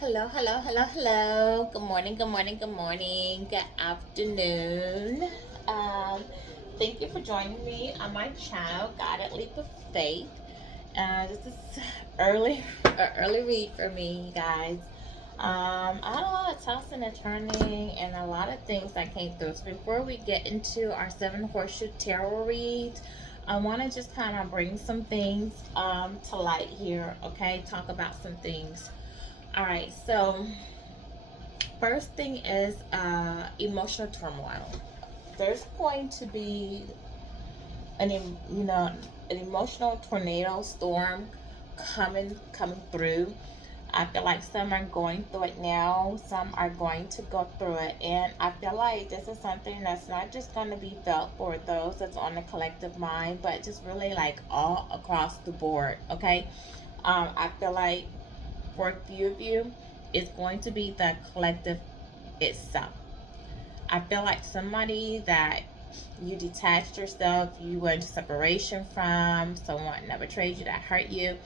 Hello, hello, hello, hello. Good morning, good morning, good morning, good afternoon. Um, Thank you for joining me on my channel, Guided Leap of Faith. This is early read for me, you guys. I had a lot of tossing and turning and a lot of things that came through. So before we get into our seven horseshoe tarot reads, I want to just kind of bring some things to light here. Okay, talk about some things. All right, so first thing is emotional turmoil. There's going to be an emotional tornado storm coming through. I feel like some are going through it now, some are going to go through it, and I feel like this is something that's not just going to be felt for those that's on the collective mind, but just really like all across the board. Okay, I feel like for a few of you, it's going to be the collective itself. I feel like somebody that you detached yourself, you went into separation from, someone that betrayed you, that hurt you,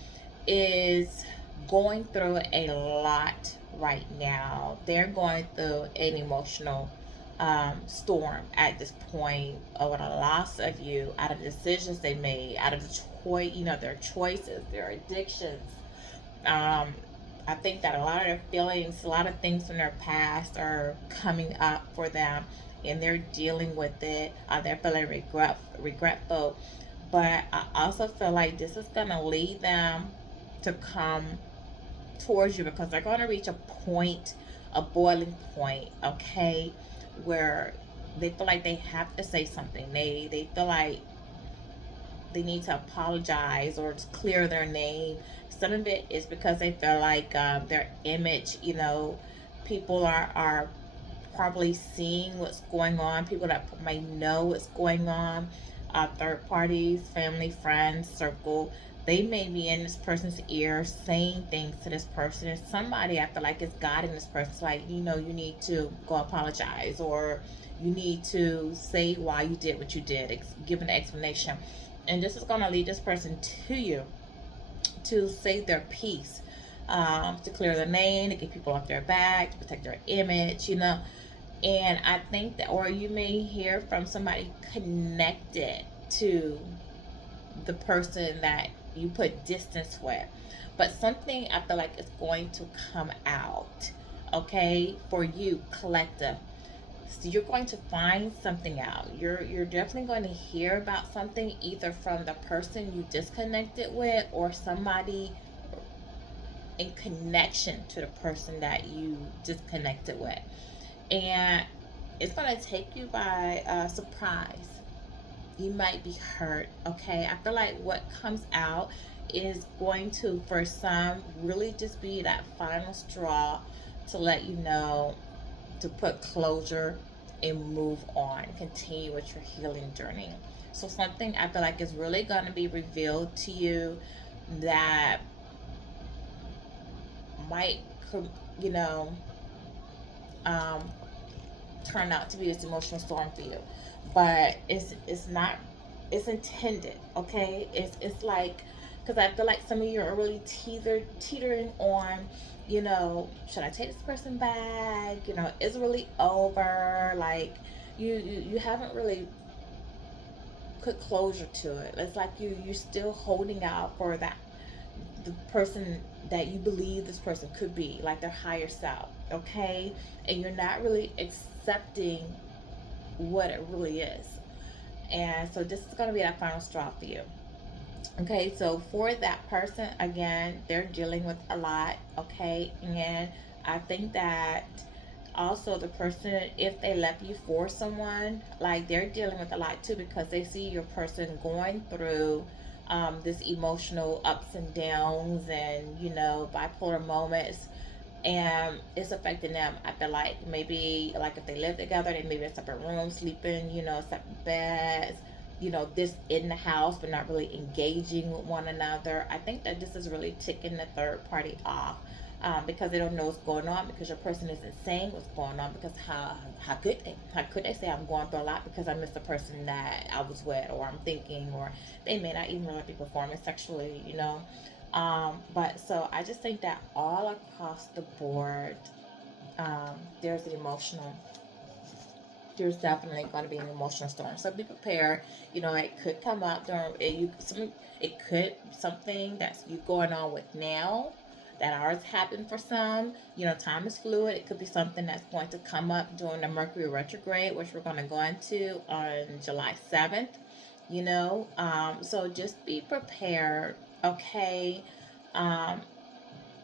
is going through a lot right now. They're going through an emotional storm at this point over the loss of you, out of the decisions they made, out of the their choices, their addictions. Um, I think that a lot of their feelings, a lot of things from their past are coming up for them, and they're dealing with it. They're feeling regretful, but I also feel like this is gonna lead them to come towards you because they're gonna reach a point, a boiling point, okay, where they feel like they have to say something. They feel like they need to apologize or just clear their name. Some of it is because they feel like their image, people are probably seeing what's going on, people that might know what's going on, third parties, family, friends, circle. They may be in this person's ear saying things to this person, and somebody I feel like is guiding this person. It's like, you need to go apologize, or you need to say why you did what you did, give an explanation. And this is going to lead this person to you to say their piece, to clear their name, to get people off their back, to protect their image. And I think that, or you may hear from somebody connected to the person that you put distance with. But something I feel like is going to come out, okay, for you, collective. So you're going to find something out. You're definitely going to hear about something either from the person you disconnected with or somebody in connection to the person that you disconnected with. And it's going to take you by surprise. You might be hurt, okay? I feel like what comes out is going to, for some, really just be that final straw to let you know to put closure and move on, continue with your healing journey. So, something I feel like is really going to be revealed to you that might, you know, um, turn out to be this emotional storm for you, but it's not. It's intended, okay? It's like, because I feel like some of you are really teetering on, should I take this person back? Is it really over? Like, you haven't really put closure to it. It's like you're still holding out for the person that you believe this person could be, like their higher self, okay? And you're not really accepting what it really is. And so this is going to be that final straw for you. Okay, so for that person, again, they're dealing with a lot, okay? And I think that also the person, if they left you for someone, like they're dealing with a lot too because they see your person going through this emotional ups and downs and, bipolar moments, and it's affecting them. I feel like maybe like if they live together, they maybe in separate rooms, sleeping, separate beds, this in the house, but not really engaging with one another. I think that this is really ticking the third party off. Because they don't know what's going on, because your person isn't saying what's going on, because how could they say I'm going through a lot because I miss the person that I was with, or I'm thinking, or they may not even really be performing sexually. But so I just think that all across the board, there's an emotional there's definitely going to be an emotional storm. So be prepared. You know, it could come up during it could something that's you going on with now that ours happened for some. You know, time is fluid. It could be something that's going to come up during the Mercury retrograde, which we're going to go into on July 7th. You know, so just be prepared. Okay, um,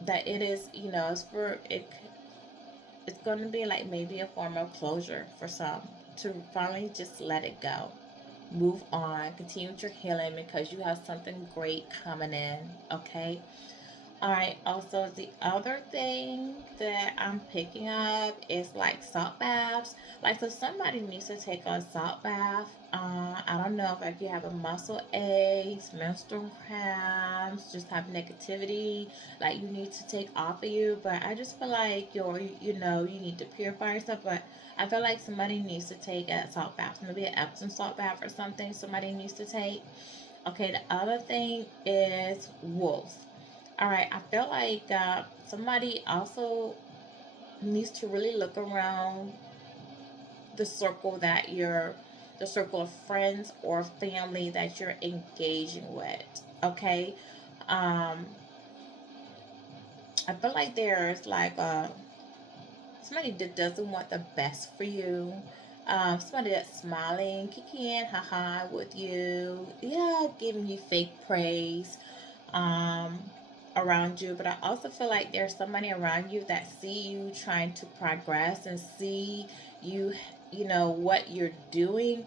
that it is. You know, it's going to be like maybe a form of closure for some to finally just let it go. Move on, continue with your healing because you have something great coming in, okay? All right, also, the other thing that I'm picking up is like salt baths. Like, so somebody needs to take a salt bath. I don't know if like you have a muscle aches, menstrual cramps, just have negativity, like you need to take off of you. But I just feel like you need to purify yourself. But I feel like somebody needs to take a salt bath, maybe an Epsom salt bath or something. Somebody needs to take. Okay, the other thing is wolves. All right, I feel like somebody also needs to really look around the circle the circle of friends or family that you're engaging with. Okay, um, I feel like there's like somebody that doesn't want the best for you. Somebody that's smiling, kicking, haha, with you, yeah, giving you fake praise. Um, Around you, but I also feel like there's somebody around you that see you trying to progress and see you, what you're doing,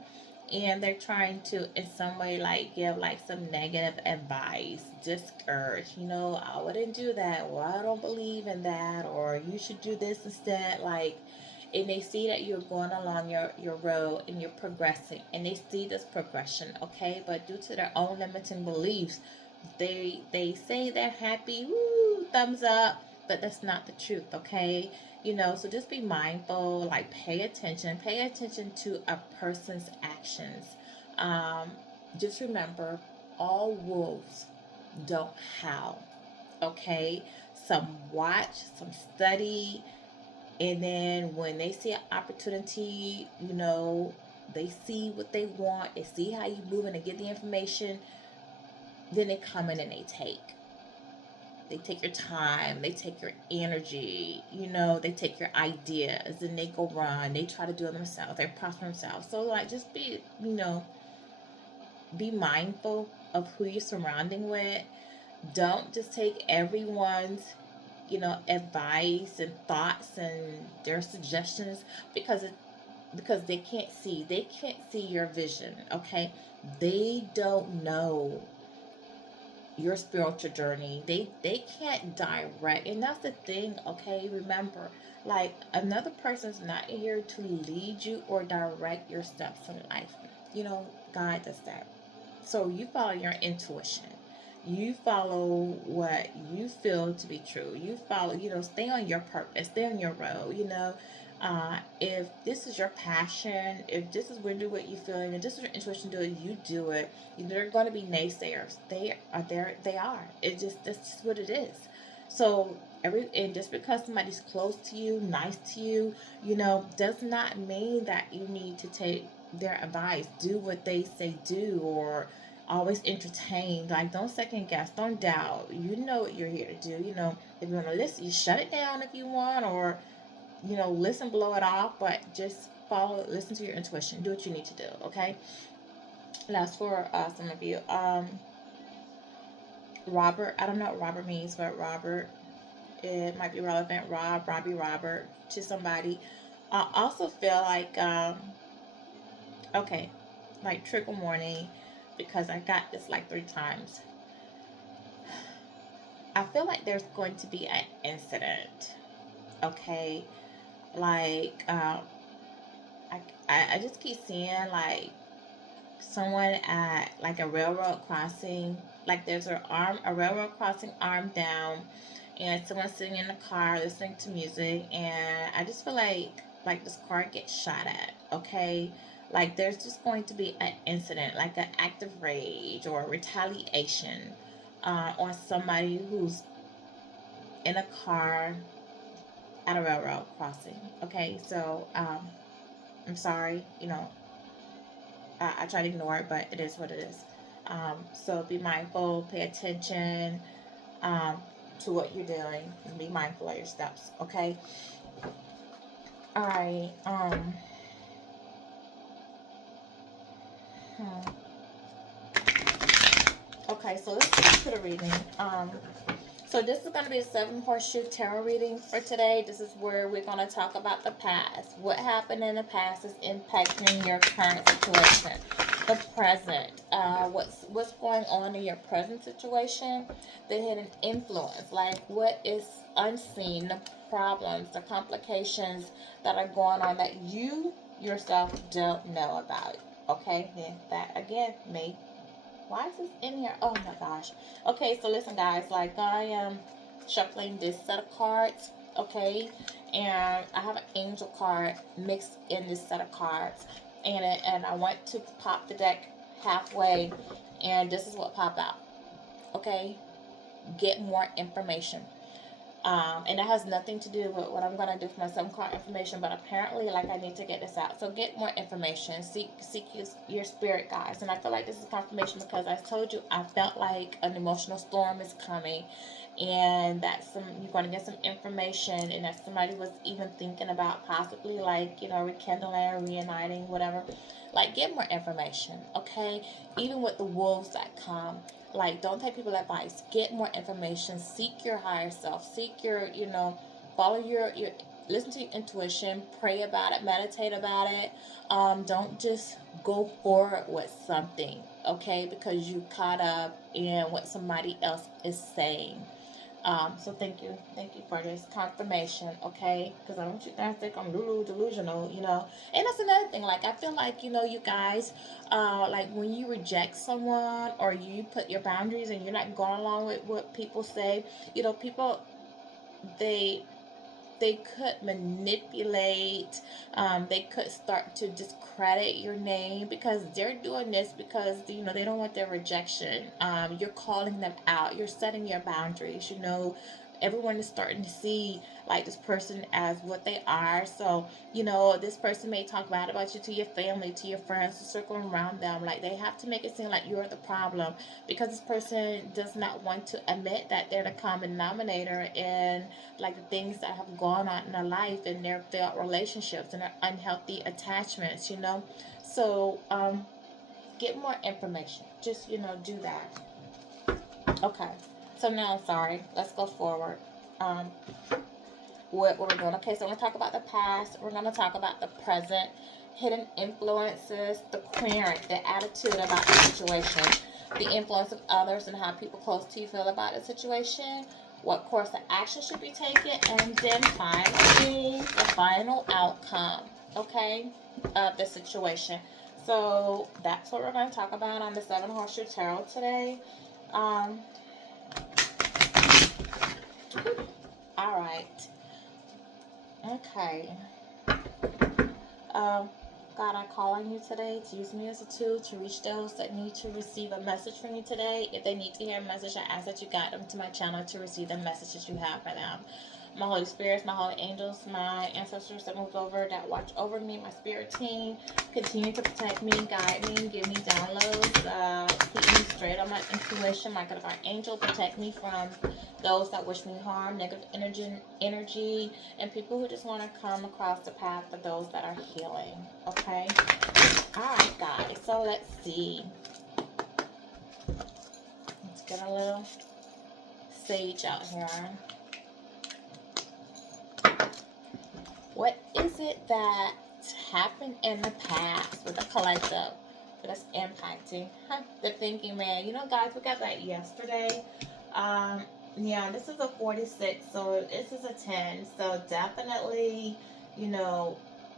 and they're trying to in some way like give like some negative advice, discourage, I wouldn't do that, or I don't believe in that, or you should do this instead, like, and they see that you're going along your road and you're progressing and they see this progression, okay, but due to their own limiting beliefs, they say they're happy, woo, thumbs up, but that's not the truth, okay? So just be mindful, like pay attention to a person's actions. Um, just remember, all wolves don't howl, okay? Some watch, some study, and then when they see an opportunity, they see what they want, they see how you move and they get the information, then they come in and they take. They take your time, they take your energy, they take your ideas and they go run. They try to do it themselves, they prosper themselves. So like just be mindful of who you're surrounding with. Don't just take everyone's advice and thoughts and their suggestions because they can't see your vision, okay? They don't know your spiritual journey. They can't direct, and that's the thing, okay? Remember, like, another person's not here to lead you or direct your steps in life. God does that. So you follow your intuition. You follow what you feel to be true. You follow, stay on your purpose, stay on your road, if this is your passion, if this is what you feel, and if this is your intuition, do it, you do it. There are going to be naysayers. They are there. They are. That's just what it is. So and just because somebody's close to you, nice to you, does not mean that you need to take their advice. Do what they say do, or always entertain. Like, don't second guess, don't doubt. You know what you're here to do. If you want to listen, you shut it down if you want, or listen, blow it off, but just listen to your intuition. Do what you need to do, okay? That's for some of you. Robert, I don't know what Robert means, but Robert, it might be relevant. Robbie, Robert, to somebody. I also feel like, okay, like trigger warning, because I got this like 3 times. I feel like there's going to be an incident, okay? Like, I just keep seeing like someone at like a railroad crossing, like there's a railroad crossing, arm down, and someone's sitting in the car listening to music, and I just feel like this car gets shot at, okay? Like there's just going to be an incident, like an act of rage or retaliation, on somebody who's in a car at a railroad crossing. Okay, so I'm sorry, I try to ignore it, but it is what it is. So be mindful, pay attention um, to what you're doing, and be mindful of your steps. Okay. All right. Hmm. Okay, so let's get to the reading. So this is going to be a 7 horseshoe tarot reading for today. This is where we're going to talk about the past. What happened in the past is impacting your current situation. The present. What's going on in your present situation? The hidden influence. Like what is unseen, the problems, the complications that are going on that you yourself don't know about. Okay, then that again may, why is this in here? Oh my gosh. Okay, so listen, guys. Like I am shuffling this set of cards. Okay, and I have an angel card mixed in this set of cards, and I want to pop the deck halfway, and this is what popped out. Okay, get more information. And it has nothing to do with what I'm going to do for my 7 card information, but apparently, like, I need to get this out. So get more information. Seek your spirit, guys. And I feel like this is confirmation because I told you I felt like an emotional storm is coming, and that you're going to get some information, and that somebody was even thinking about possibly, like, rekindling, reuniting, whatever. Like, get more information, okay? Even with the wolves that come, like, don't take people advice. Get more information. Seek your higher self. Seek your, follow your listen to your intuition. Pray about it. Meditate about it. Don't just go forward with something, okay? Because you caught up in what somebody else is saying. So thank you for this confirmation, okay? Because I don't want you guys to think I'm Lulu delusional, And that's another thing. Like I feel like you guys, like when you reject someone or you put your boundaries and you're not going along with what people say, people they they could manipulate, they could start to discredit your name because they're doing this because they don't want their rejection. You're calling them out, you're setting your boundaries. Everyone is starting to see like this person as what they are. So this person may talk bad about you to your family, to your friends, to circle around them. Like they have to make it seem like you're the problem because this person does not want to admit that they're the common denominator in like the things that have gone on in their life and their failed relationships and their unhealthy attachments. So get more information. Just do that. Okay. So now, sorry. Let's go forward. Um, what we're doing. Okay, so we're gonna talk about the past. We're gonna talk about the present, hidden influences, the current, the attitude about the situation, the influence of others and how people close to you feel about the situation, what course of action should be taken, and then finally the final outcome, okay, of the situation. So that's what we're going to talk about on the 7 horseshoe tarot today. Um, all right. Okay. Um, God, I call on you today to use me as a tool to reach those that need to receive a message from you today. If they need to hear a message, I ask that you guide them to my channel to receive the messages you have for them. My Holy Spirits, my Holy Angels, my ancestors that moved over, that watch over me, my spirit team, continue to protect me, guide me, give me downloads, keep me straight on my intuition. My God, our angel, protect me from those that wish me harm, negative energy, and people who just want to come across the path of those that are healing. Okay? Alright, guys. So let's see. Let's get a little sage out here. What is it that happened in the past with the collective that's impacting the thinking man? Guys, we got that yesterday. Yeah, this is a 46, so this is a 10. So definitely,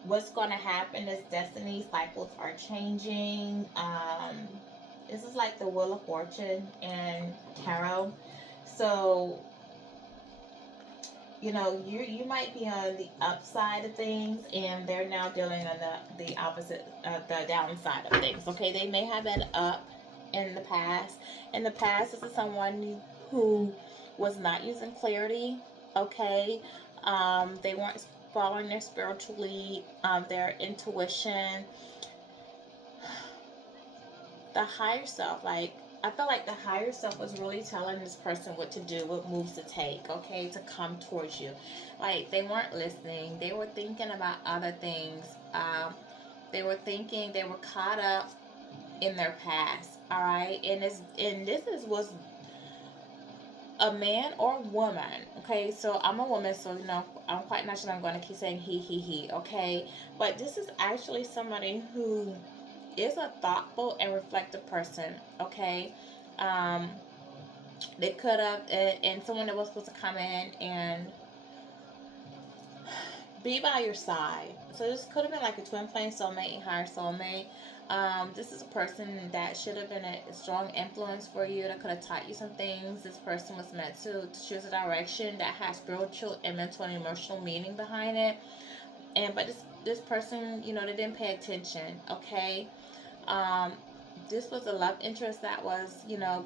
what's going to happen is destiny cycles are changing. This is like the Wheel of Fortune and tarot. So you might be on the upside of things, and they're now dealing on the opposite, the downside of things. Okay, they may have been up in the past. In the past, this is someone who was not using clarity, okay? They weren't following their spiritual lead, their intuition, the higher self. Like, I feel like the higher self was really telling this person what to do, what moves to take, okay, to come towards you. Like, they weren't listening. They were thinking about other things. They were thinking, they were caught up in their past. All right, and this is was a man or woman. Okay, so I'm a woman, so I'm quite naturally I'm going to keep saying he. Okay, but this is actually somebody who is a thoughtful and reflective person. Okay, um, they could have, and someone that was supposed to come in and be by your side. So this could have been like a twin flame soulmate and higher soulmate. This is a person that should have been a strong influence for you, that could have taught you some things. This person was meant to choose a direction that has spiritual and mental and emotional meaning behind it. And but this person, they didn't pay attention. Okay, um, this was a love interest that was,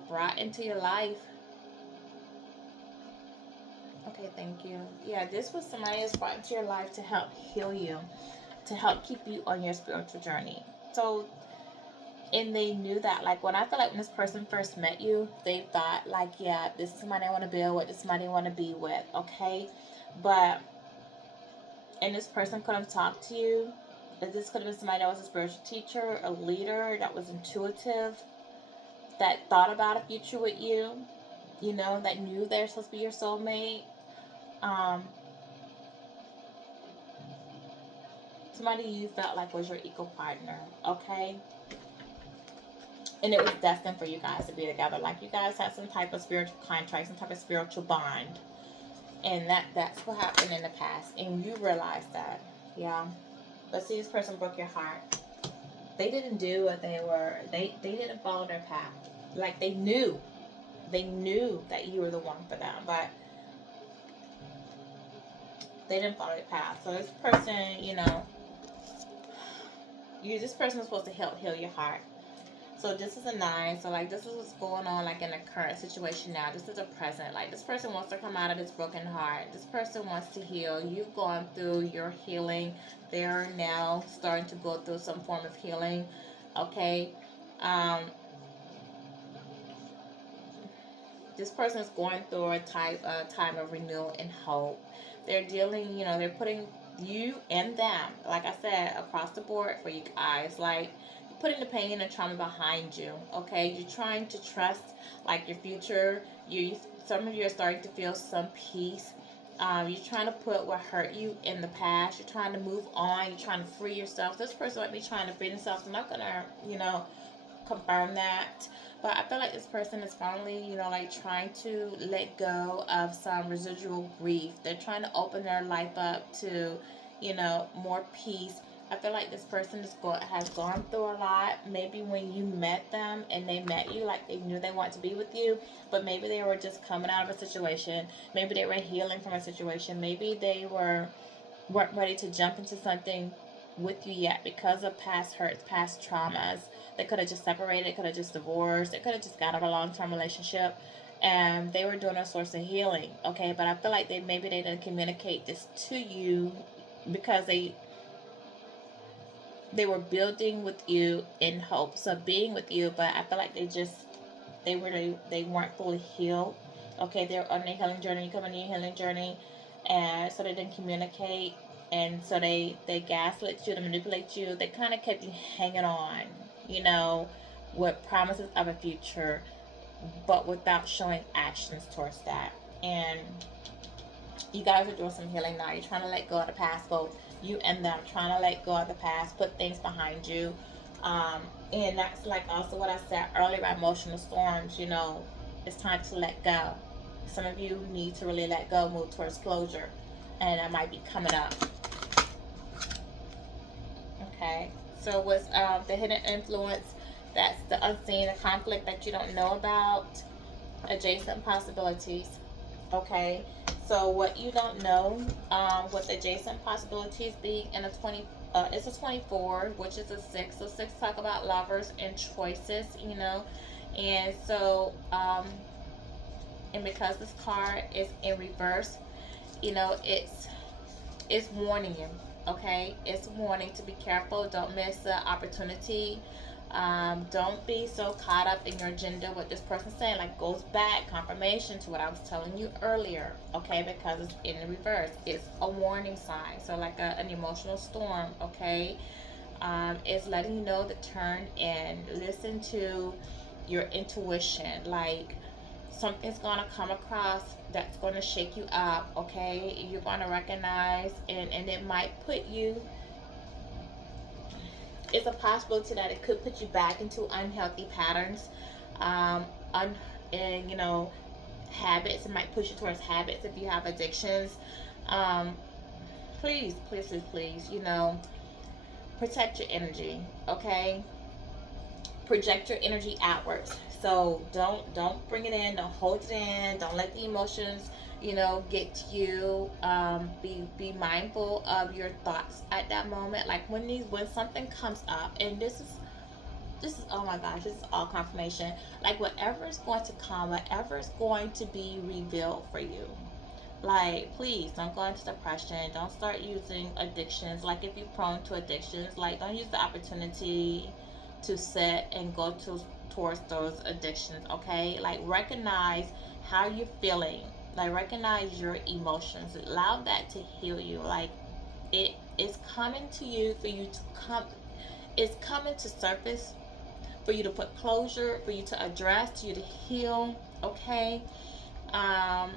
brought into your life. Okay, thank you. Yeah, this was somebody that's brought into your life to help heal you, to help keep you on your spiritual journey. So, and they knew that, like, when I feel like when this person first met you, they thought, like, yeah, this is somebody I want to build with, this is somebody I want to be with, okay? But, and this person could have talked to you. This could have been somebody that was a spiritual teacher, a leader, that was intuitive, that thought about a future with you, that knew they're supposed to be your soulmate. Um, Somebody you felt like was your equal partner, okay? And it was destined for you guys to be together. Like, you guys had some type of spiritual contract, some type of spiritual bond. And that's what happened in the past. And you realized that. Yeah. But see, this person broke your heart. They didn't do what they didn't follow their path. Like, they knew that you were the one for them, but they didn't follow their path. So this person, this person is supposed to help heal your heart. So this is a 9. So, like, this is what's going on, like, in the current situation now. This is a present. Like, this person wants to come out of this broken heart. This person wants to heal. You've gone through your healing. They're now starting to go through some form of healing. Okay. This person is going through a time of renewal and hope. They're dealing, they're putting you and them, like I said, across the board for you guys. Like, putting the pain and trauma behind you. Okay, you're trying to trust, like, your future. Some of you are starting to feel some peace. You're trying to put what hurt you in the past. You're trying to move on. You're trying to free yourself. This person might be trying to free themselves. I'm not gonna, confirm that. But I feel like this person is finally, like, trying to let go of some residual grief. They're trying to open their life up to, more peace. I feel like this person has gone through a lot. Maybe when you met them and they met you, like, they knew they wanted to be with you, but maybe they were just coming out of a situation. Maybe they were healing from a situation. Maybe they weren't ready to jump into something with you yet because of past hurts, past traumas. They could have just separated, could have just divorced, they could have just got out of a long-term relationship, and they were doing a source of healing. Okay, but I feel like maybe they didn't communicate this to you because they were building with you in hopes of being with you, but I feel like they weren't fully healed. Okay, they're on a healing journey. You come on your healing journey, and so they didn't communicate, and so they gaslit you, they manipulate you. They kind of kept you hanging on, with promises of a future, but without showing actions towards that. And you guys are doing some healing now. You're trying to let go of the past, both you and them, trying to let go of the past, put things behind you. And that's, like, also what I said earlier about emotional storms. It's time to let go. Some of you need to really let go, move towards closure, and that might be coming up. Okay, so what's the hidden influence? That's the unseen, the conflict that you don't know about, adjacent possibilities. Okay, so what you don't know, with adjacent possibilities being in a 20, it's a 24, which is a 6. So 6 talk about lovers and choices. And so, and because this card is in reverse, you know, it's warning you. Okay, it's warning to be careful. Don't miss the opportunity. Don't be so caught up in your agenda. What this person's saying, like, goes back confirmation to what I was telling you earlier. Okay, because it's in the reverse. It's a warning sign. So like an emotional storm. Okay, it's letting you know to turn and listen to your intuition. Like, something's gonna come across that's gonna shake you up. Okay, you're gonna recognize, and it might put you, it's a possibility that it could put you back into unhealthy patterns, um un and you know, habits. It might push you towards habits if you have addictions. um Please, please, please, please, you know, protect your energy. Okay, project your energy outwards. So don't bring it in, don't hold it in, don't let the emotions, you know, get to you. Be mindful of your thoughts at that moment. Like when something comes up, and this is, oh my gosh, this is all confirmation. Like whatever is going to come, whatever is going to be revealed for you, like, please don't go into depression. Don't start using addictions. Like, if you're prone to addictions, like, don't use the opportunity to sit and go towards those addictions. Okay, like, recognize how you're feeling. Like, recognize your emotions. Allow that to heal you. Like, it is coming to you for you to come. It's coming to surface for you to put closure, for you to address, to you to heal. Okay. Um,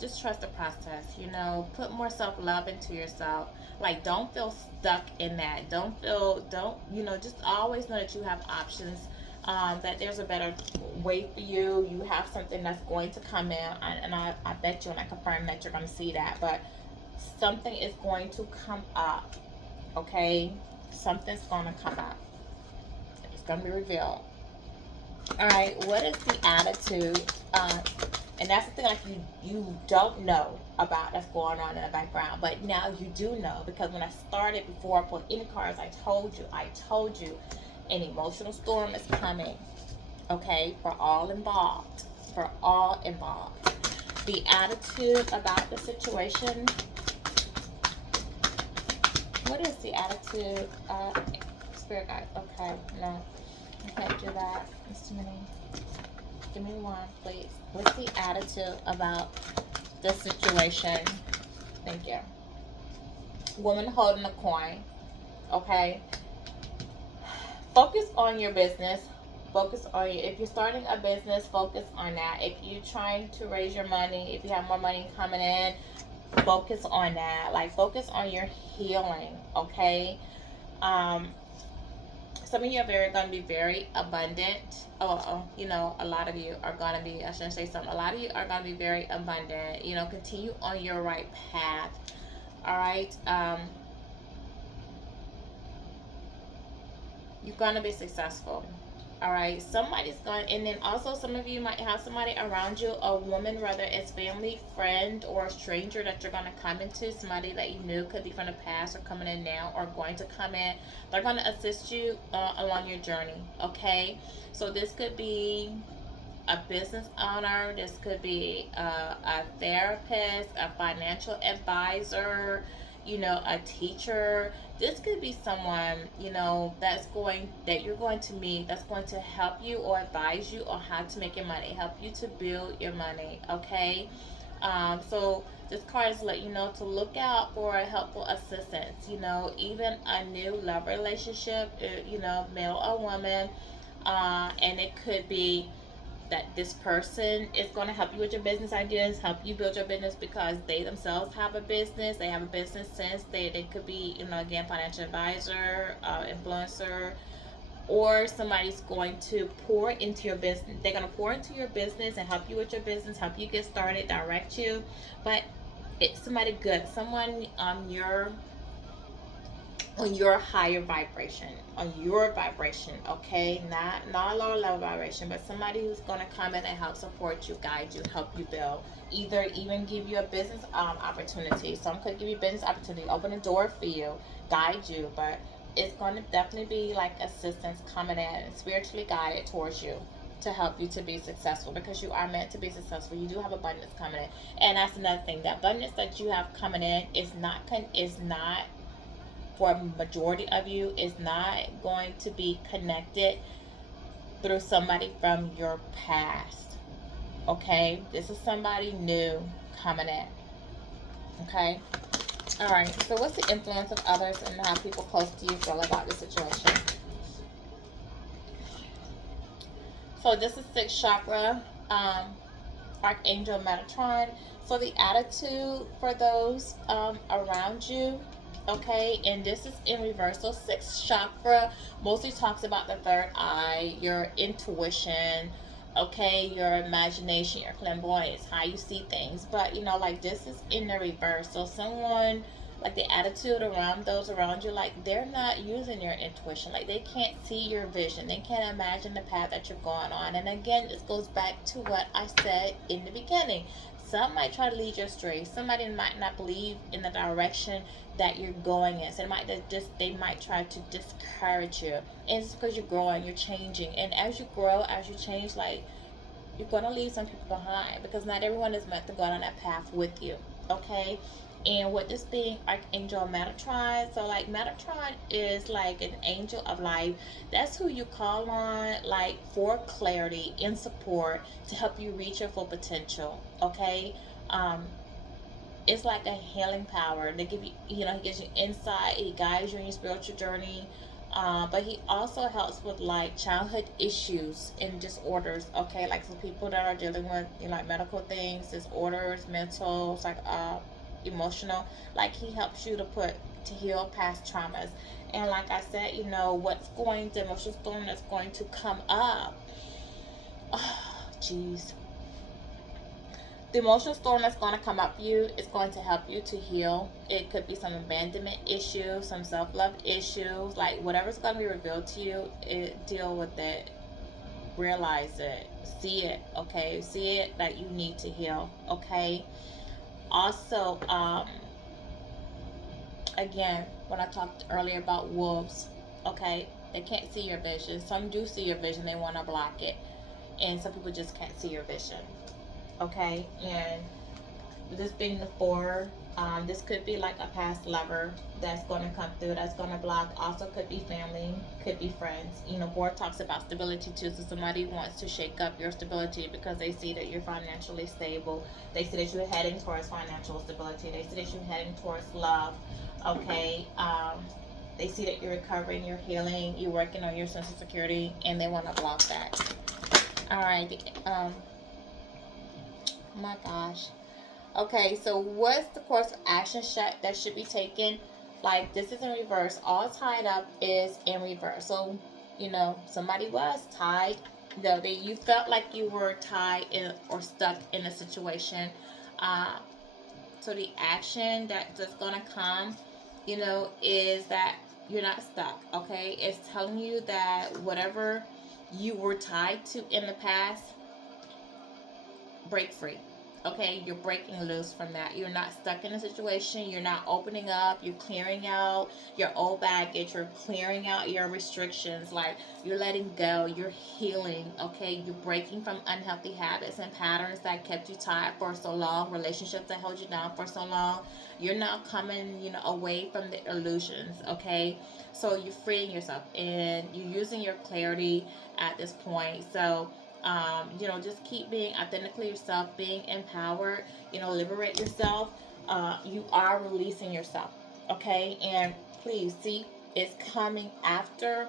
just trust the process. You know, put more self-love into yourself. Like, don't feel stuck in that. Don't, you know, just always know that you have options. That there's a better way for you. You have something that's going to come in, and I bet you, and I confirm that you're going to see that. But something is going to come up. Okay, something's going to come up. It's going to be revealed. All right, what is the attitude? And that's the thing, like, you don't know about that's going on in the background, but now you do know, because when I started, before I pulled any cards, I told you, an emotional storm is coming. Okay, for all involved, for all involved. The attitude about the situation. What is the attitude? Spirit guide. Okay, no, I can't do that. It's too many. Give me one, please. What's the attitude about the situation? Thank you. Woman holding a coin. Okay. Focus on your business. Focus on you. If you're starting a business, focus on that. If you're trying to raise your money, if you have more money coming in, focus on that. Like, focus on your healing. Okay. Um, some of you are going to be very abundant. You know, a lot of you are going to be, I shouldn't say some, a lot of you are going to be very abundant. You know, continue on your right path. All right. You're going to be successful. All right, somebody's going, and then also some of you might have somebody around you, a woman, whether it's family, friend, or a stranger that you're going to come into, somebody that you knew, could be from the past or coming in now or going to come in. They're going to assist you along your journey. Okay, so this could be a business owner, this could be a therapist, a financial advisor, you know, a teacher. This could be someone, you know, that you're going to meet, that's going to help you or advise you on how to make your money, help you to build your money. Okay, so this card is letting you know to look out for helpful assistance. You know, even a new love relationship, you know, male or woman, and it could be that this person is going to help you with your business ideas, help you build your business, because they themselves have a business. They have a business sense. They could be, you know, again, financial advisor, influencer, or somebody's going to pour into your business. They're going to pour into your business and help you with your business, help you get started, direct you. But it's somebody good, someone on your higher vibration, on your vibration. Okay, not a lower level vibration, but somebody who's going to come in and help support you, guide you, help you build, either even give you a business opportunity. Some could give you business opportunity, open a door for you, guide you. But it's going to definitely be like assistance coming in, spiritually guided towards you to help you to be successful, because you are meant to be successful. You do have abundance coming in, and that's another thing. The abundance that you have coming in is not for a majority of you, is not going to be connected through somebody from your past. Okay, this is somebody new coming in. Okay. All right. So, what's the influence of others and how people close to you feel about the situation? So, this is sixth chakra, Archangel Metatron. So, the attitude for those around you. Okay, and this is in reversal. Sixth chakra mostly talks about the third eye, your intuition, okay, your imagination, your clairvoyance, how you see things. But you know, like this is in the reverse. So someone, like the attitude around those around you, like they're not using your intuition. Like they can't see your vision. They can't imagine the path that you're going on. And again, this goes back to what I said in the beginning. Some might try to lead you astray. Somebody might not believe in the direction that you're going in. So they might try to discourage you. And it's because you're growing, you're changing. And as you grow, as you change, like you're gonna leave some people behind, because not everyone is meant to go on that path with you. Okay? And with this being Archangel Metatron, so like Metatron is like an angel of life. That's who you call on, like for clarity and support to help you reach your full potential. Okay, um, it's like a healing power. They give you, you know, he gives you insight. He guides you in your spiritual journey. But he also helps with like childhood issues and disorders. Okay, like for people that are dealing with, you know, like medical things, disorders, mental, like emotional. Like he helps you to heal past traumas. And like I said, you know, the emotional storm that's going to come up. Oh, jeez, the emotional storm that's going to come up for you is going to help you to heal. It could be some abandonment issues, some self-love issues, like whatever's going to be revealed to you, deal with it, realize it, see it. Okay, see it that you need to heal. Okay. Also, again, when I talked earlier about wolves, okay, they can't see your vision. Some do see your vision, they want to block it, and some people just can't see your vision. Okay, and this being the four, this could be like a past lover that's going to come through, that's going to block. Also could be family, could be friends. You know, four talks about stability too, so somebody wants to shake up your stability because they see that you're financially stable. They see that you're heading towards financial stability. They see that you're heading towards love. Okay, they see that you're recovering, you're healing, you're working on your sense of security, and they want to block that. All right, my gosh. Okay, so what's the course of action that should be taken? Like this is in reverse. All tied up is in reverse. So, you know, somebody was tied. Though you felt like you were tied in or stuck in a situation. Uh, so the action that's gonna come, you know, is that you're not stuck. Okay, it's telling you that whatever you were tied to in the past, break free. Okay, you're breaking loose from that. You're not stuck in a situation. You're not opening up. You're clearing out your old baggage. You're clearing out your restrictions. Like you're letting go. You're healing. Okay, you're breaking from unhealthy habits and patterns that kept you tied for so long. Relationships that held you down for so long. You're now coming, you know, away from the illusions. Okay, so you're freeing yourself and you're using your clarity at this point. So you know, just keep being authentically yourself, being empowered, you know, liberate yourself. You are releasing yourself, okay? And please see, it's coming after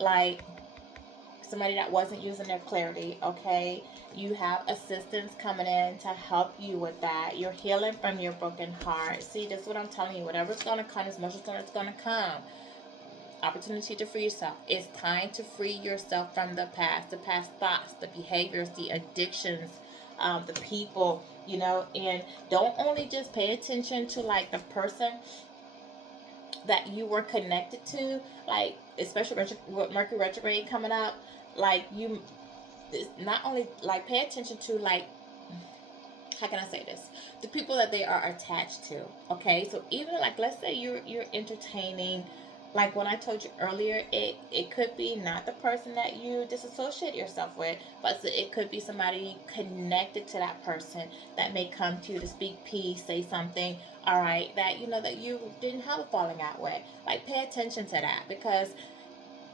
like somebody that wasn't using their clarity, okay? You have assistance coming in to help you with that. You're healing from your broken heart. See, that's what I'm telling you. Whatever's going to come, as much as it's going to come, opportunity to free yourself. It's time to free yourself from the past thoughts, the behaviors, the addictions, the people, you know, and don't only just pay attention to like the person that you were connected to, like especially with Mercury retrograde coming up, like you not only like pay attention to like, how can I say this? The people that they are attached to. Okay, so even like let's say you're entertaining like when I told you earlier, it could be not the person that you disassociate yourself with, but it could be somebody connected to that person that may come to you to speak peace, say something, all right, that you know that you didn't have a falling out with. Like pay attention to that, because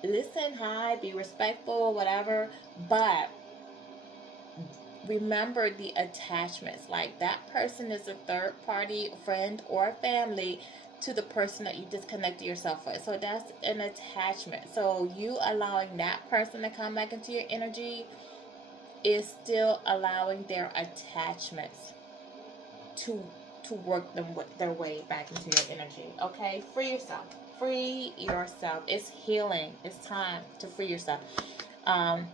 listen, hi, be respectful, whatever, but remember the attachments. Like that person is a third party friend or family to the person that you disconnected yourself with. So that's an attachment. So you allowing that person to come back into your energy is still allowing their attachments to work them their way back into your energy. Okay, free yourself. Free yourself. It's healing. It's time to free yourself. Um,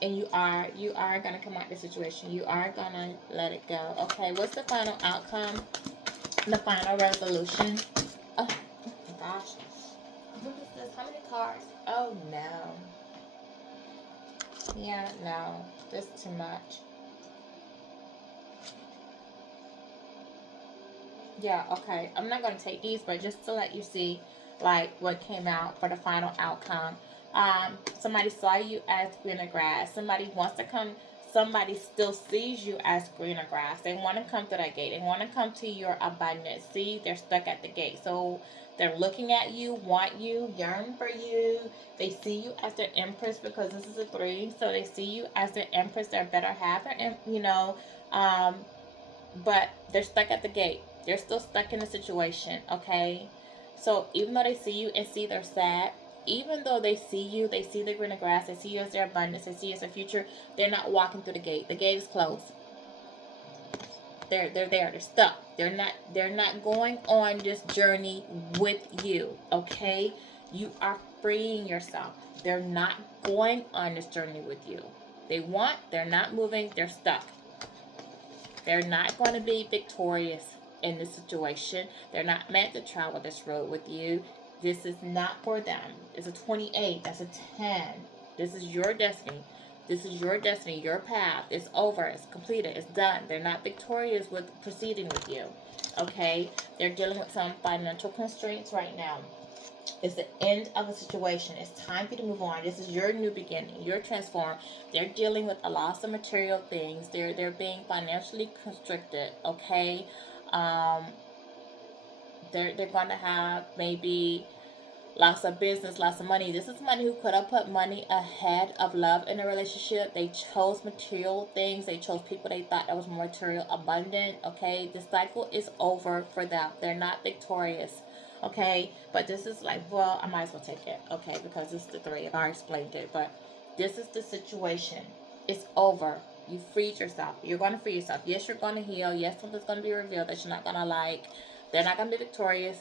and you are gonna come out of the situation. You are gonna let it go. Okay, what's the final outcome? The final resolution. Oh, oh my gosh. What is this? How many cards? Oh no. Yeah, no. This is too much. Yeah, okay. I'm not gonna take these, but just to let you see like what came out for the final outcome. Somebody saw you as greener grass. Somebody wants to come. Somebody still sees you as greener grass. They want to come to that gate. They want to come to your abundance. See, they're stuck at the gate. So they're looking at you, want you, yearn for you. They see you as their empress because this is a 3. So they see you as their empress, their better half, and um, but they're stuck at the gate. They're still stuck in the situation, okay? So even though they see you and see they're sad, even though they see you, they see the greener grass, they see you as their abundance, they see you as their future, they're not walking through the gate. The gate is closed. They're there. They're stuck. They're not going on this journey with you, okay? You are freeing yourself. They're not going on this journey with you. They're not moving, they're stuck. They're not going to be victorious in this situation. They're not meant to travel this road with you. This is not for them. It's a 28. That's a 10. This is your destiny. This is your destiny, your path. It's over. It's completed. It's done. They're not victorious with proceeding with you. Okay? They're dealing with some financial constraints right now. It's the end of a situation. It's time for you to move on. This is your new beginning. You're transformed. They're dealing with a loss of material things. They're being financially constricted. Okay, um, they're gonna have maybe lots of business, lots of money. This is somebody who could have put money ahead of love in a relationship. They chose material things. They chose people they thought that was more material abundant. Okay, the cycle is over for them. They're not victorious. Okay, but this is like, well, I might as well take it. Okay, because it's the 3. I've already explained it, but this is the situation. It's over. You freed yourself. You're going to free yourself. Yes, you're going to heal. Yes, something's going to be revealed that you're not going to like. They're not going to be victorious.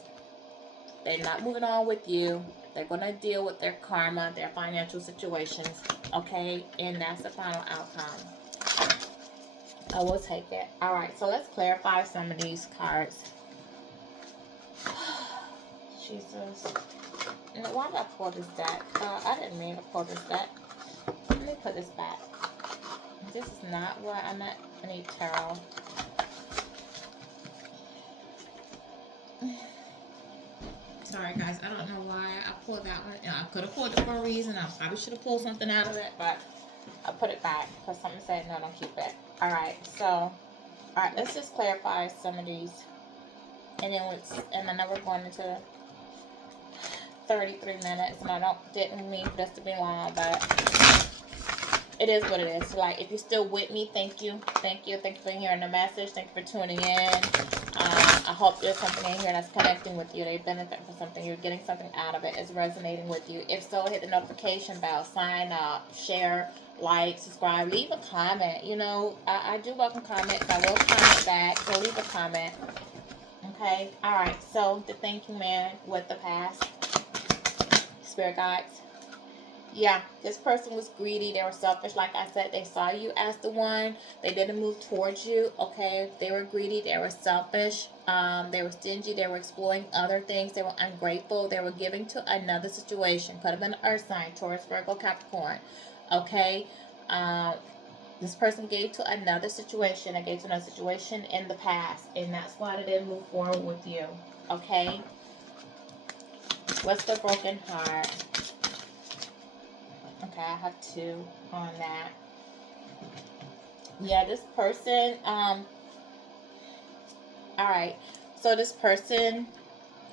They're not moving on with you. They're going to deal with their karma, their financial situations. Okay? And that's the final outcome. I will take it. Alright, so let's clarify some of these cards. Jesus. Why did I pull this deck? I didn't mean to pull this deck. Let me put this back. This is not what I meant. I need tarot. Sorry, guys. I don't know why I pulled that one. I could have pulled it for a reason. I probably should have pulled something out of it, but I put it back because something said, no, don't keep it. Alright, so, alright, let's just clarify some of these. And then I know we're going into 33 minutes, and I didn't mean for this to be long, but it is what it is. So, like, if you're still with me, thank you. Thank you for hearing the message. Thank you for tuning in. I hope there's something in here that's connecting with you. They benefit from something. You're getting something out of it. It's resonating with you. If so, hit the notification bell. Sign up. Share. Like. Subscribe. Leave a comment. You know, I do welcome comments. I will comment back. So, leave a comment. Okay? Alright. So, the thinking man with the past. Spirit guides. Yeah, this person was greedy. They were selfish. Like I said, they saw you as the one. They didn't move towards you. Okay, they were greedy. They were selfish. They were stingy. They were exploring other things. They were ungrateful. They were giving to another situation. Could have been an earth sign, Taurus, Virgo, Capricorn. Okay, this person gave to another situation. They gave to another situation in the past, and that's why they didn't move forward with you. Okay. What's the broken heart? Okay, I have 2 on that. Yeah, this person, all right. So this person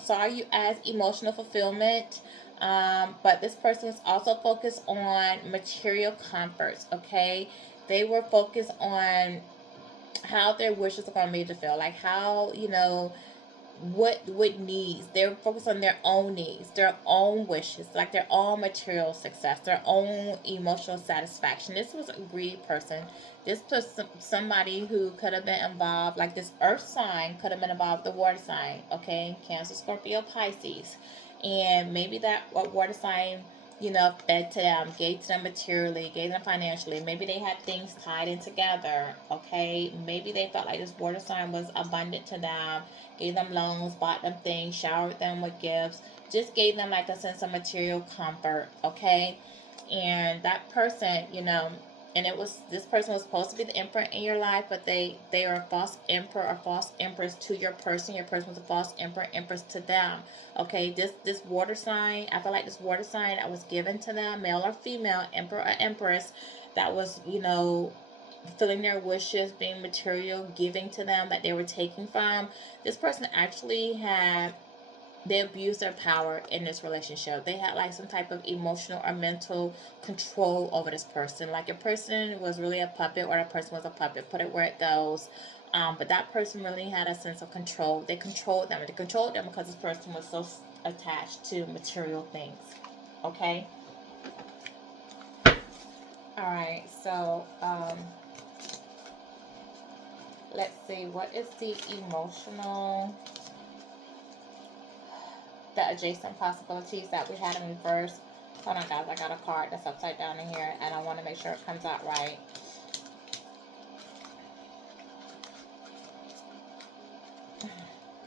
saw you as emotional fulfillment, but this person was also focused on material comforts, okay? They were focused on how their wishes are going to make you feel, like how, what needs. They're focused on their own needs, their own wishes, like their own material success, their own emotional satisfaction. This was a greedy person. This was somebody who could have been involved, like this earth sign could have been involved with the water sign, okay? Cancer, Scorpio, Pisces. And maybe that what water sign, fed to them, gave to them materially, gave them financially. Maybe they had things tied in together, okay? Maybe they felt like this water sign was abundant to them, gave them loans, bought them things, showered them with gifts, just gave them like a sense of material comfort, okay? And that person, and it was, this person was supposed to be the emperor in your life, but they are a false emperor or false empress to your person. Your person was a false emperor, empress to them. Okay, this water sign, I feel like this water sign that was given to them, male or female, emperor or empress, that was, fulfilling their wishes, being material, giving to them that they were taking from. This person actually had, they abused their power in this relationship. They had like some type of emotional or mental control over this person. Like a person was really a puppet, or a person was a puppet. Put it where it goes. But that person really had a sense of control. They controlled them. They controlled them because this person was so attached to material things. Okay. All right. So let's see. What is the emotional, the adjacent possibilities that we had in reverse? Hold on, guys. I got a card that's upside down in here, and I want to make sure it comes out right.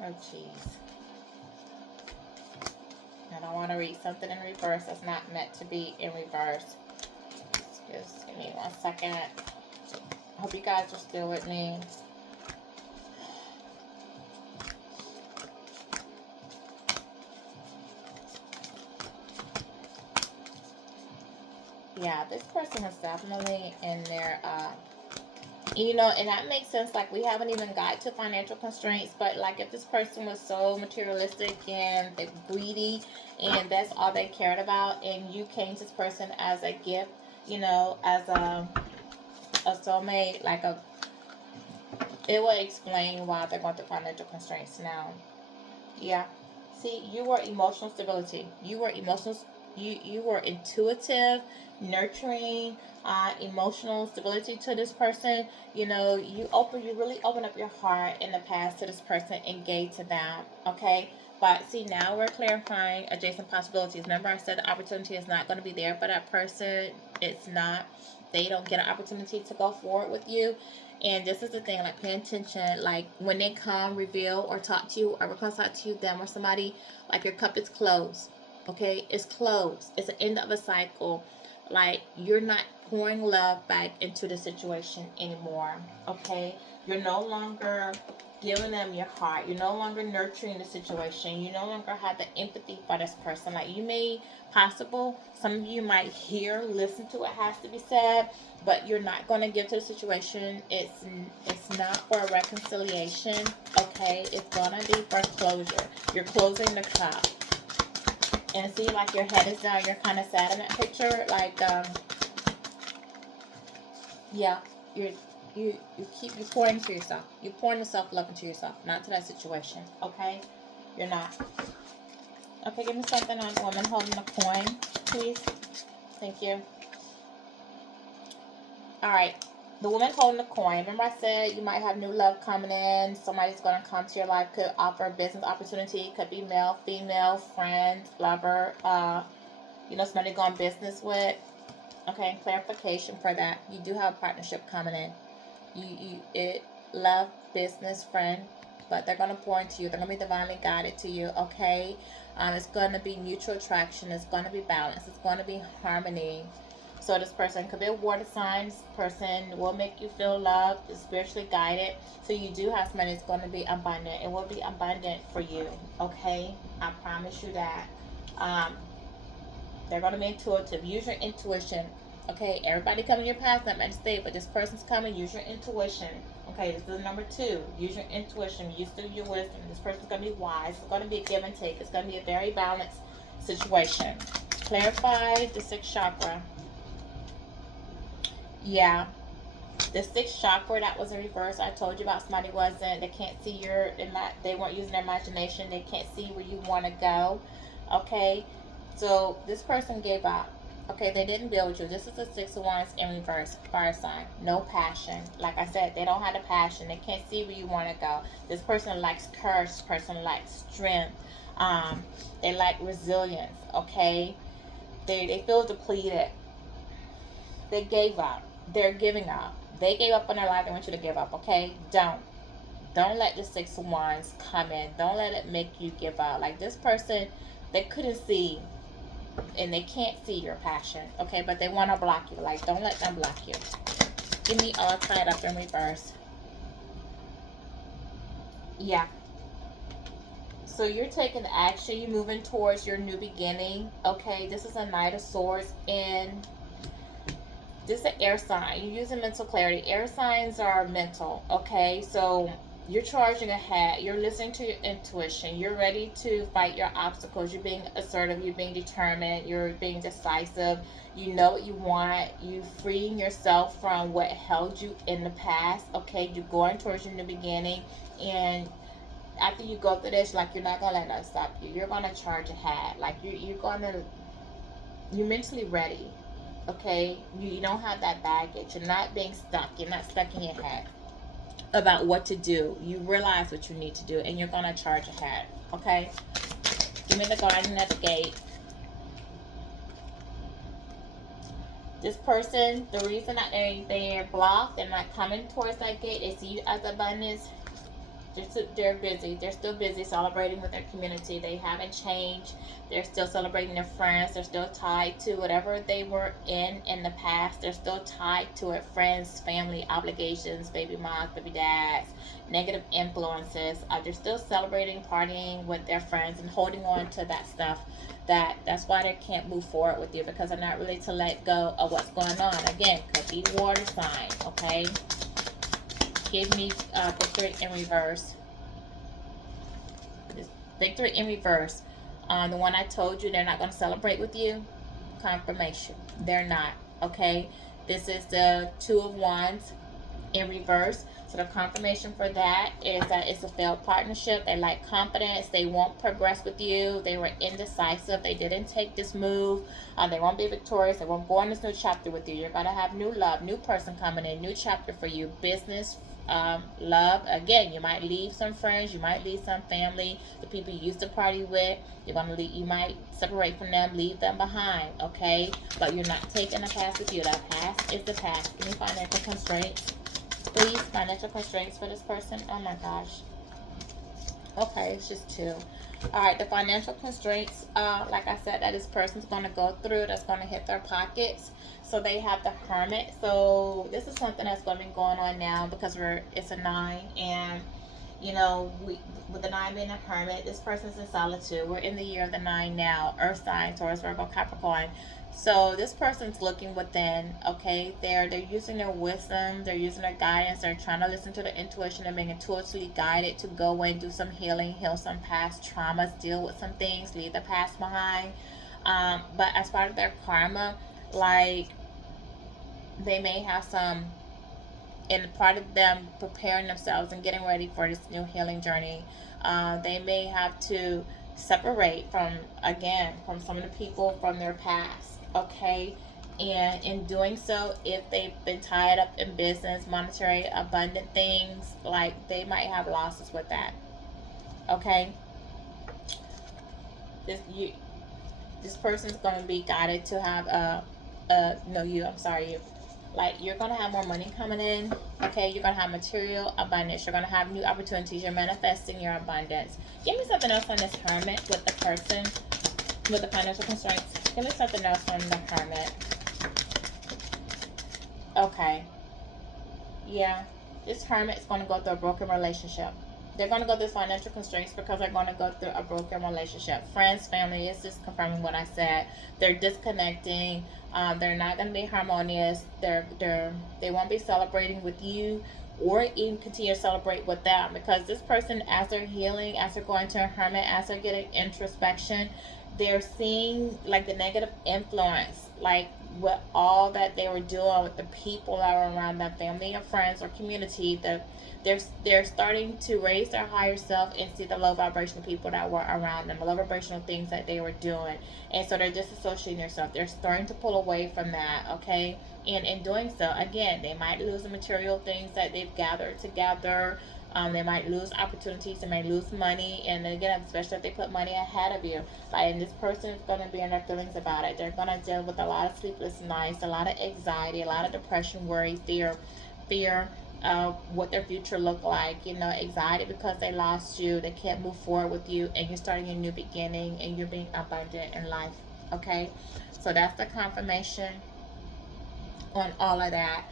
Oh, jeez. I don't want to read something in reverse that's not meant to be in reverse. Just give me 1 second. I hope you guys are still with me. Yeah, this person is definitely in their, and that makes sense. Like, we haven't even got to financial constraints, but like, if this person was so materialistic and they're greedy, and that's all they cared about, and you came to this person as a gift, as a soulmate, like it would explain why they're going through financial constraints now. Yeah. See, you were emotional stability. You were emotional. You were intuitive, nurturing, emotional stability to this person. You really open up your heart in the past to this person and gave to them. Okay. But see, now we're clarifying adjacent possibilities. Remember, I said the opportunity is not going to be there for that person. It's not. They don't get an opportunity to go forward with you. And this is the thing, like, pay attention. Like, when they come, reveal, or talk to you, or request talk to you, them or somebody, like, your cup is closed. Okay? It's closed. It's the end of a cycle. Like, you're not pouring love back into the situation anymore. Okay? You're no longer giving them your heart. You're no longer nurturing the situation. You no longer have the empathy for this person. Like, you may possible, some of you might hear, listen to what has to be said, but you're not going to give to the situation. It's not for a reconciliation. Okay? It's going to be for closure. You're closing the cup. And see, like, your head is down. You're kind of sad in that picture. Like, yeah, you pouring into yourself. You're pouring yourself love into yourself, not to that situation. Okay? You're not. Okay, give me something on woman holding a coin, please. Thank you. Alright. The woman holding the coin. Remember I said you might have new love coming in. Somebody's going to come to your life. Could offer a business opportunity. Could be male, female, friend, lover. Somebody going business with. Okay, clarification for that. You do have a partnership coming in. Love, business, friend, but they're going to pour into you. They're going to be divinely guided to you. Okay, it's going to be mutual attraction. It's going to be balance. It's going to be harmony. So this person could be a water sign. This person will make you feel loved, spiritually guided. So you do have somebody that's going to be abundant. It will be abundant for you. Okay, I promise you that. Um, they're going to be intuitive. Use your intuition. Okay, everybody coming your path, not meant to stay, but this person's coming. Use your intuition. Okay, this is number 2. Use your intuition. Use your wisdom. This person's going to be wise. It's going to be a give and take. It's going to be a very balanced situation. Clarify the 6th chakra. Yeah, the 6th chakra, that was a reverse. I told you about somebody wasn't, they can't see they weren't using their imagination. They can't see where you want to go. Okay, so this person gave up. Okay, they didn't build you. This is the 6 of Wands in reverse. Fire sign. No passion. Like I said, they don't have the passion. They can't see where you want to go. This person likes courage. This person likes strength. They like resilience. Okay, they feel depleted. They gave up. They're giving up. They gave up on their life. They want you to give up. Okay, don't let the 6 of Wands come in. Don't let it make you give up. Like this person, they couldn't see, and they can't see your passion. Okay, but they want to block you. Like, don't let them block you. Give me all tied up in reverse. Yeah. So you're taking action. You're moving towards your new beginning. Okay, this is a Knight of Swords, and this is an air sign. You're using mental clarity. Air signs are mental. Okay, so you're charging ahead. You're listening to your intuition. You're ready to fight your obstacles. You're being assertive. You're being determined. You're being decisive. You know what you want. You're freeing yourself from what held you in the past. Okay, you're going towards your new beginning, and after you go through this, like, you're not gonna let that stop you. You're gonna charge ahead. Like, you're mentally ready. Okay, you don't have that baggage. You're not being stuck. You're not stuck in your head about what to do. You realize what you need to do, and you're gonna charge ahead. Okay, give me the Guardian at the gate. This person, the reason that they're blocked and not coming towards that gate, they see you as abundance. They're busy. They're still busy celebrating with their community. They haven't changed. They're still celebrating their friends. They're still tied to whatever they were in the past. They're still tied to it. Friends, family, obligations, baby moms, baby dads, negative influences. They're still celebrating, partying with their friends, and holding on to that stuff. That's why they can't move forward with you, because they're not ready to let go of what's going on. Again, could be water sign. Okay. Give me victory in reverse. Victory in reverse. The one I told you they're not going to celebrate with you. Confirmation. They're not. Okay. This is the 2 of Wands in reverse. So the confirmation for that is that it's a failed partnership. They lack confidence. They won't progress with you. They were indecisive. They didn't take this move. They won't be victorious. They won't go on this new chapter with you. You're going to have new love, new person coming in, new chapter for you. Business, love. Again, you might leave some friends. You might leave some family. The people you used to party with, you're going to leave. You might separate from them, leave them behind. Okay? But you're not taking the past with you. That past is the past. Give me financial constraints. Please, financial constraints for this person. Oh my gosh. Okay, it's just 2. Alright, the financial constraints, like I said, that this person's going to go through, that's going to hit their pockets. So they have the Hermit. So this is something that's going to be going on now, because it's a 9, and you know, with the 9 being a Hermit, this person's in solitude. We're in the year of the 9 now. Earth sign, Taurus, Virgo, Capricorn. So this person's looking within. Okay, they're using their wisdom, they're using their guidance, they're trying to listen to their intuition, they're being intuitively guided to go and do some healing, heal some past traumas, deal with some things, leave the past behind. But as part of their karma, like, they may have some, and part of them preparing themselves and getting ready for this new healing journey, they may have to separate from some of the people from their past. Okay, and in doing so, if they've been tied up in business, monetary, abundant things, like, they might have losses with that. Okay, this person's going to be guided to have like, you're going to have more money coming in. Okay, you're going to have material abundance. You're going to have new opportunities. You're manifesting your abundance. Give me something else on this Hermit with the person with the financial constraints. Give me something else on the Hermit. Okay. Yeah. This Hermit is going to go through a broken relationship. They're going to go through financial constraints because they're going to go through a broken relationship. Friends, family, it's just confirming what I said. They're disconnecting. They're not going to be harmonious. They won't be celebrating with you or even continue to celebrate with them, because this person, as they're healing, as they're going to a hermit, as they're getting introspection, they're seeing like the negative influence, like with all that they were doing with the people that were around them, family or friends or community. They're starting to raise their higher self and see the low vibrational people that were around them, the low vibrational things that they were doing, and so they're disassociating themselves. They're starting to pull away from that. Okay, and in doing so, again, they might lose the material things that they've gathered together. They might lose opportunities. They might lose money, and again, especially if they put money ahead of you. Like, and this person is going to be in their feelings about it. They're going to deal with a lot of sleepless nights, a lot of anxiety, a lot of depression, worry, fear of what their future look like. You know, anxiety because they lost you, they can't move forward with you, and you're starting a new beginning, and you're being abundant in life. Okay, so that's the confirmation on all of that.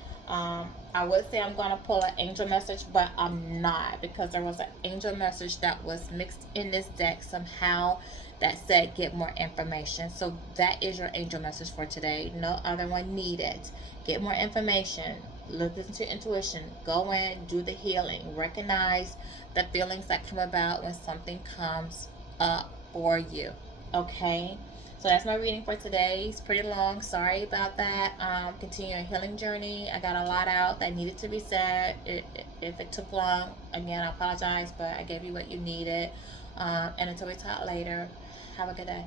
I would say I'm going to pull an angel message, but I'm not, because there was an angel message that was mixed in this deck somehow that said get more information. So that is your angel message for today. No other one needed. Get more information. Look into intuition. Go in, do the healing. Recognize the feelings that come about when something comes up for you. Okay, so that's my reading for today. It's pretty long. Sorry about that. Continue your healing journey. I got a lot out that needed to be said. If it took long, again, I apologize, but I gave you what you needed. And until we talk later, have a good day.